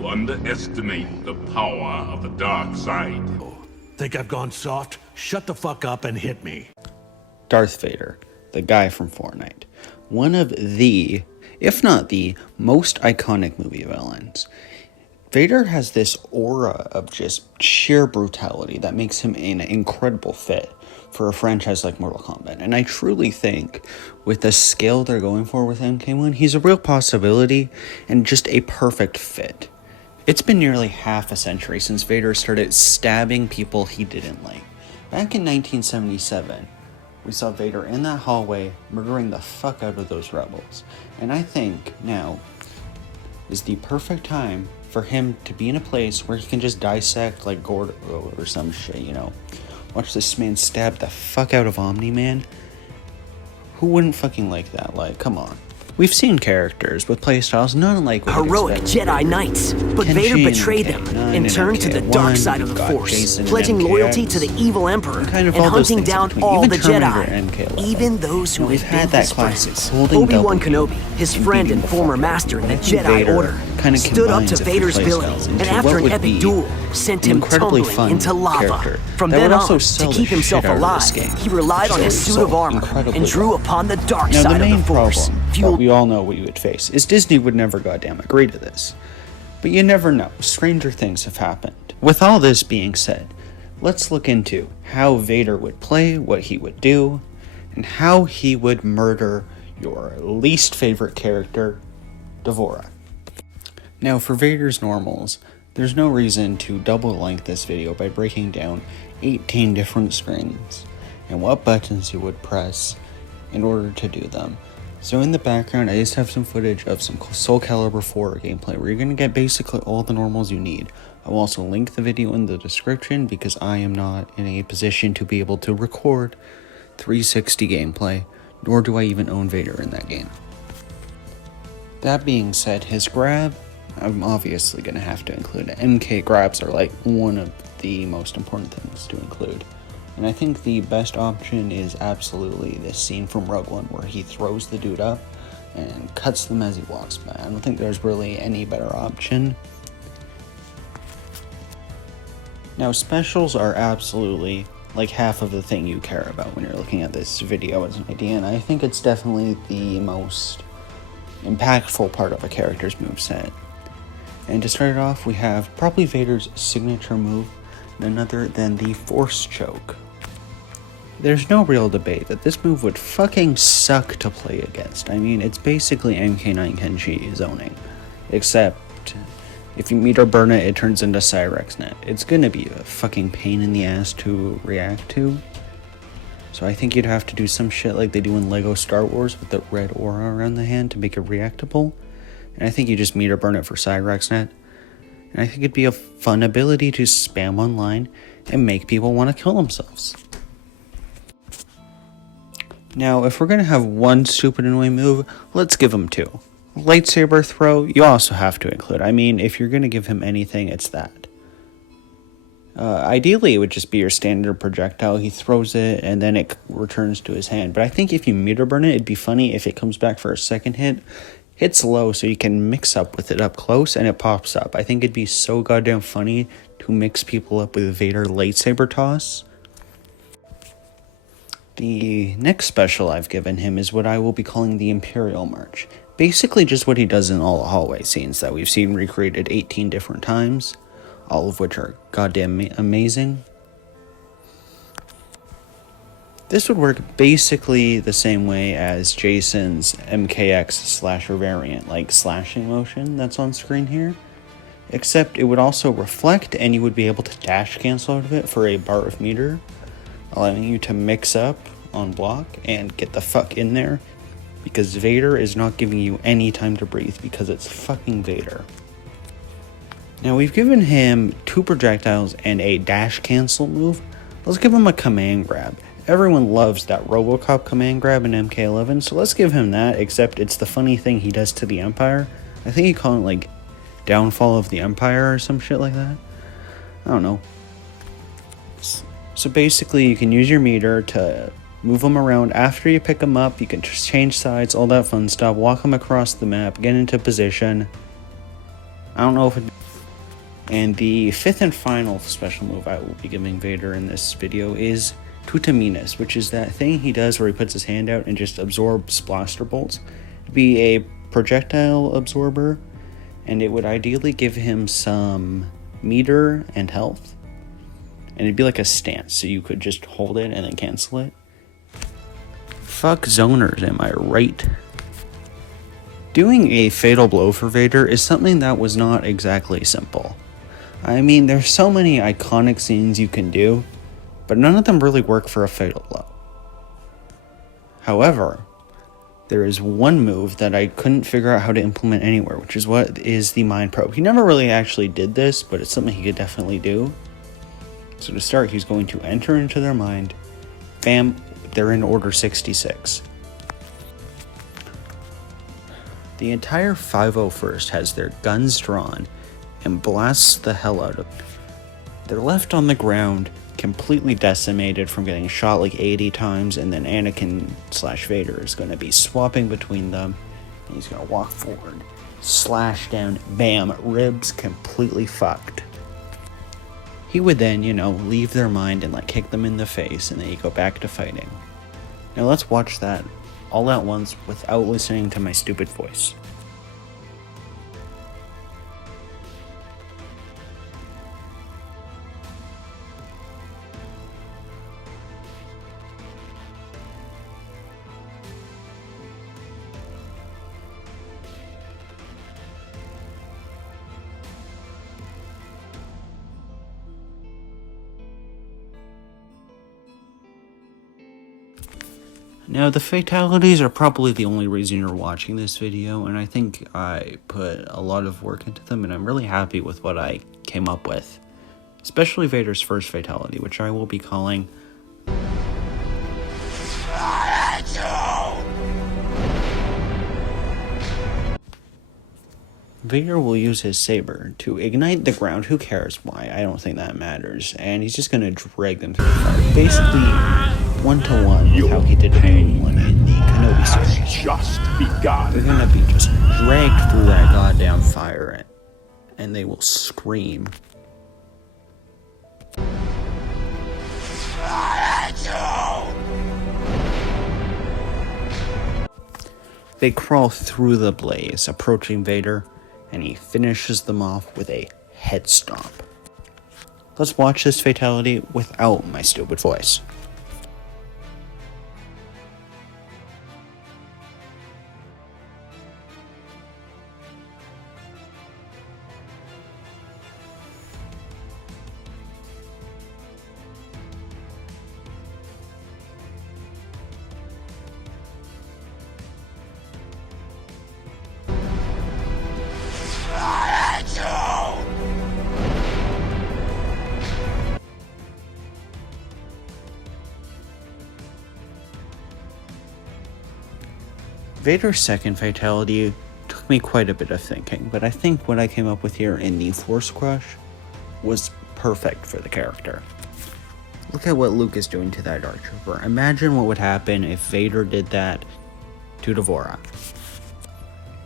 You underestimate the power of the dark side. Think I've gone soft? Shut the fuck up and hit me. Darth Vader, the guy from Fortnite. One of the, if not the, most iconic movie villains. Vader has this aura of just sheer brutality that makes him an incredible fit for a franchise like Mortal Kombat. And I truly think with the scale they're going for with MK1, he's a real possibility and just a perfect fit. It's been nearly half a century since Vader started stabbing people he didn't like. Back in 1977, we saw Vader in that hallway murdering the fuck out of those rebels. And I think now is the perfect time for him to be in a place where he can just dissect like Gordo or some shit, you know. Watch this man stab the fuck out of Omni-Man. Who wouldn't fucking like that? Like, come on. We've seen characters with playstyles not unlike heroic Jedi Knights, but Vader betrayed them and turned to the dark side of the Force, pledging loyalty to the evil Emperor and hunting down all the Jedi, even those who had been his friends. Obi-Wan Kenobi, his friend and former master in the Jedi Order, stood up to Vader's ability, and after an epic duel, sent him tumbling into lava. From then on, to keep himself alive, he relied on his suit of armor and drew upon the dark side of the Force. We all know what you would face is Disney would never goddamn agree to this. But you never know, stranger things have happened. With all this being said, let's look into how Vader would play, what he would do, and how he would murder your least favorite character, Devora. Now for Vader's normals, there's no reason to double length this video by breaking down 18 different screens and what buttons you would press in order to do them. So in the background, I just have some footage of some Soul Calibur 4 gameplay where you're going to get basically all the normals you need. I will also link the video in the description because I am not in a position to be able to record 360 gameplay, nor do I even own Vader in that game. That being said, his grab, I'm obviously going to have to include. MK grabs are like one of the most important things to include. And I think the best option is absolutely this scene from Rogue One where he throws the dude up and cuts them as he walks by. I don't think there's really any better option. Now specials are absolutely like half of the thing you care about when you're looking at this video as an idea, and I think it's definitely the most impactful part of a character's moveset. And to start it off, we have probably Vader's signature move, none other than the Force Choke. There's no real debate that this move would fucking suck to play against. I mean, it's basically MK9 Kenshi zoning. Except, if you meet or burn it, it turns into Cyrex Net. It's gonna be a fucking pain in the ass to react to. So I think you'd have to do some shit like they do in LEGO Star Wars with the red aura around the hand to make it reactable. And I think you just meet or burn it for Cyrex Net. And I think it'd be a fun ability to spam online and make people want to kill themselves. Now, if we're going to have one stupid annoying move, let's give him two. Lightsaber throw, you also have to include. I mean, if you're going to give him anything, it's that. Ideally, it would just be your standard projectile. He throws it, and then it returns to his hand. But I think if you meter burn it, it'd be funny if it comes back for a second hit. Hits low, so you can mix up with it up close, and it pops up. I think it'd be so goddamn funny to mix people up with Vader lightsaber toss. The next special I've given him is what I will be calling the Imperial March. Basically just what he does in all the hallway scenes that we've seen recreated 18 different times, all of which are goddamn amazing. This would work basically the same way as Jason's MKX slasher variant, like slashing motion that's on screen here. Except it would also reflect and you would be able to dash cancel out of it for a bar of meter, allowing you to mix up on block and get the fuck in there, because Vader is not giving you any time to breathe because it's fucking Vader. Now we've given him two projectiles and a dash cancel move. Let's give him a command grab. Everyone loves that RoboCop command grab in MK11, so let's give him that, except it's the funny thing he does to the Empire. I think he call it like Downfall of the Empire or some shit like that. I don't know. So basically you can use your meter to move them around. After you pick them up, you can just change sides, all that fun stuff, walk them across the map, get into position. I don't know if And the fifth and final special move I will be giving Vader in this video is Tutaminas, which is that thing he does where he puts his hand out and just absorbs blaster bolts. It'd be a projectile absorber, and it would ideally give him some meter and health. And it'd be like a stance, so you could just hold it and then cancel it. Fuck zoners, am I right? Doing a fatal blow for Vader is something that was not exactly simple. I mean, there's so many iconic scenes you can do, but none of them really work for a fatal blow. However, there is one move that I couldn't figure out how to implement anywhere, which is what is the mind probe. He never really actually did this, but it's something he could definitely do. So to start, he's going to enter into their mind. Bam, they're in order 66. The entire 501st has their guns drawn and blasts the hell out of them. They're left on the ground, completely decimated from getting shot like 80 times, and then Anakin/Vader is going to be swapping between them. And he's going to walk forward, slash down, bam, ribs completely fucked. He would then, leave their mind and kick them in the face, and then you go back to fighting. Now let's watch that all at once without listening to my stupid voice. Now, the fatalities are probably the only reason you're watching this video, and I think I put a lot of work into them, and I'm really happy with what I came up with. Especially Vader's first fatality, which I will be calling... Vader will use his saber to ignite the ground. Who cares why? I don't think that matters. And he's just gonna drag them through the fire. Basically, 1-to-1 with how he did Obi-Wan in the Kenobi series. Just begun. They're gonna be just dragged through that goddamn fire, and they will scream. They crawl through the blaze, approaching Vader, and he finishes them off with a head stomp. Let's watch this fatality without my stupid voice. Vader's second fatality took me quite a bit of thinking, but I think what I came up with here in the Force Crush was perfect for the character. Look at what Luke is doing to that Dark Trooper. Imagine what would happen if Vader did that to Devora.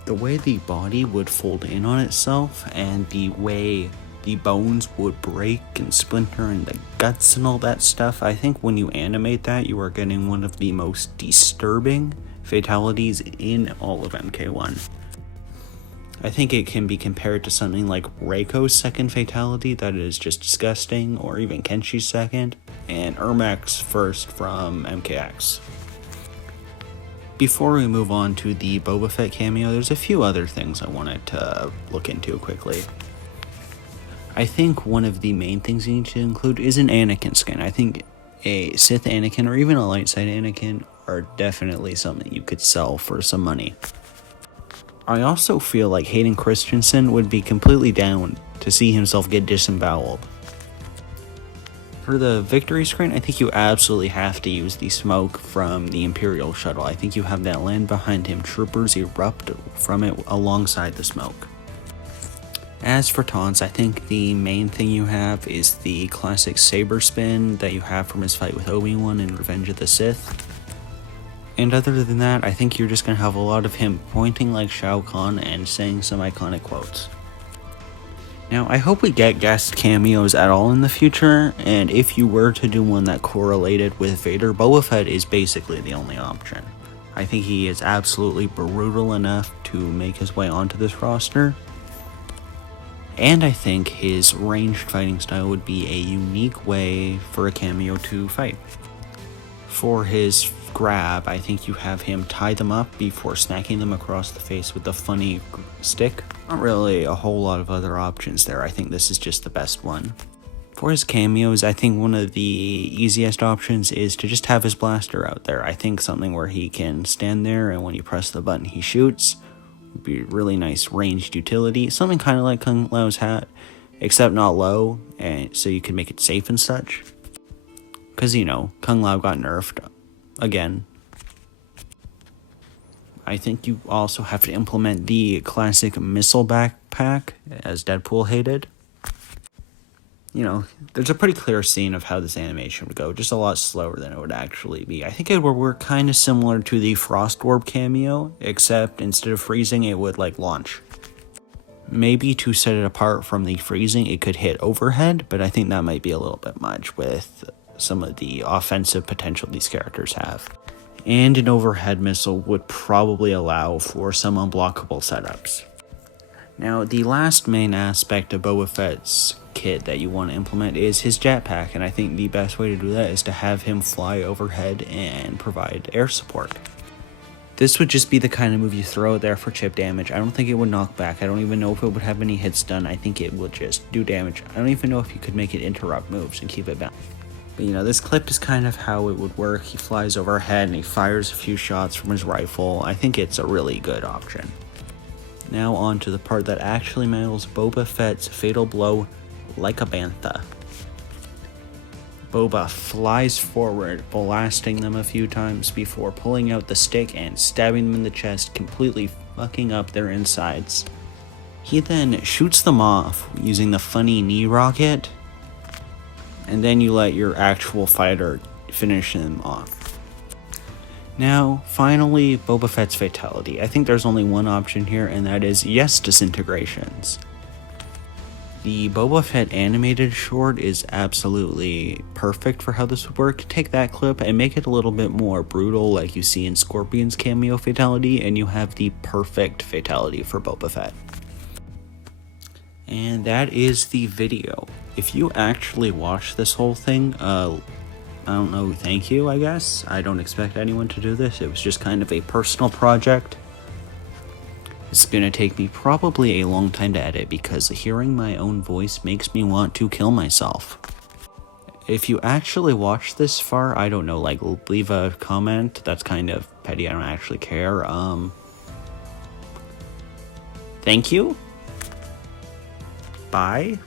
The way the body would fold in on itself, and the way the bones would break and splinter, and the guts and all that stuff, I think when you animate that, you are getting one of the most disturbing fatalities in all of MK1. I think it can be compared to something like Reiko's second fatality that is just disgusting, or even Kenshi's second, and Ermac's first from MKX. Before we move on to the Boba Fett cameo, there's a few other things I wanted to look into quickly. I think one of the main things you need to include is an Anakin skin. I think a Sith Anakin or even a light side Anakin are definitely something you could sell for some money. I also feel like Hayden Christensen would be completely down to see himself get disemboweled. For the victory screen, I think you absolutely have to use the smoke from the Imperial shuttle. I think you have that land behind him. Troopers erupt from it alongside the smoke. As for taunts, I think the main thing you have is the classic saber spin that you have from his fight with Obi-Wan in Revenge of the Sith. And other than that, I think you're just going to have a lot of him pointing like Shao Kahn and saying some iconic quotes. Now, I hope we get guest cameos at all in the future, and if you were to do one that correlated with Vader, Boba Fett is basically the only option. I think he is absolutely brutal enough to make his way onto this roster, and I think his ranged fighting style would be a unique way for a cameo to fight. For his grab, I think you have him tie them up before smacking them across the face with the funny stick. Not really a whole lot of other options there. I think this is just the best one. For his cameos, I think one of the easiest options is to just have his blaster out there. I think something where he can stand there and when you press the button he shoots would be a really nice ranged utility. Something kind of like Kung Lao's hat, except not low, and so you can make it safe and such. Because, you know, Kung Lao got nerfed again. I think you also have to implement the classic missile backpack, as Deadpool hated. You know, there's a pretty clear scene of how this animation would go, just a lot slower than it would actually be. I think it would work kind of similar to the Frost Orb cameo, except instead of freezing, it would, like, launch. Maybe to set it apart from the freezing, it could hit overhead, but I think that might be a little bit much with some of the offensive potential these characters have. And an overhead missile would probably allow for some unblockable setups. Now, the last main aspect of Boba Fett's kit that you want to implement is his jetpack, and I think the best way to do that is to have him fly overhead and provide air support. This would just be the kind of move you throw there for chip damage. I don't think it would knock back. I don't even know if it would have any hits done. I think it would just do damage. I don't even know if you could make it interrupt moves and keep it bound. But, you know, this clip is kind of how it would work. He flies overhead and he fires a few shots from his rifle. I think it's a really good option. Now on to the part that actually matters, Boba Fett's fatal blow like a bantha. Boba flies forward, blasting them a few times before pulling out the stick and stabbing them in the chest, completely fucking up their insides. He then shoots them off using the funny knee rocket, and then you let your actual fighter finish him off. Now, finally, Boba Fett's fatality. I think there's only one option here, and that is yes, disintegrations. The Boba Fett animated short is absolutely perfect for how this would work. Take that clip and make it a little bit more brutal like you see in Scorpion's cameo fatality, and you have the perfect fatality for Boba Fett. And that is the video. If you actually watch this whole thing, I don't know, thank you, I guess. I don't expect anyone to do this. It was just kind of a personal project. It's gonna take me probably a long time to edit because hearing my own voice makes me want to kill myself. If you actually watch this far, I don't know, like, leave a comment. That's kind of petty, I don't actually care. Thank you. Bye.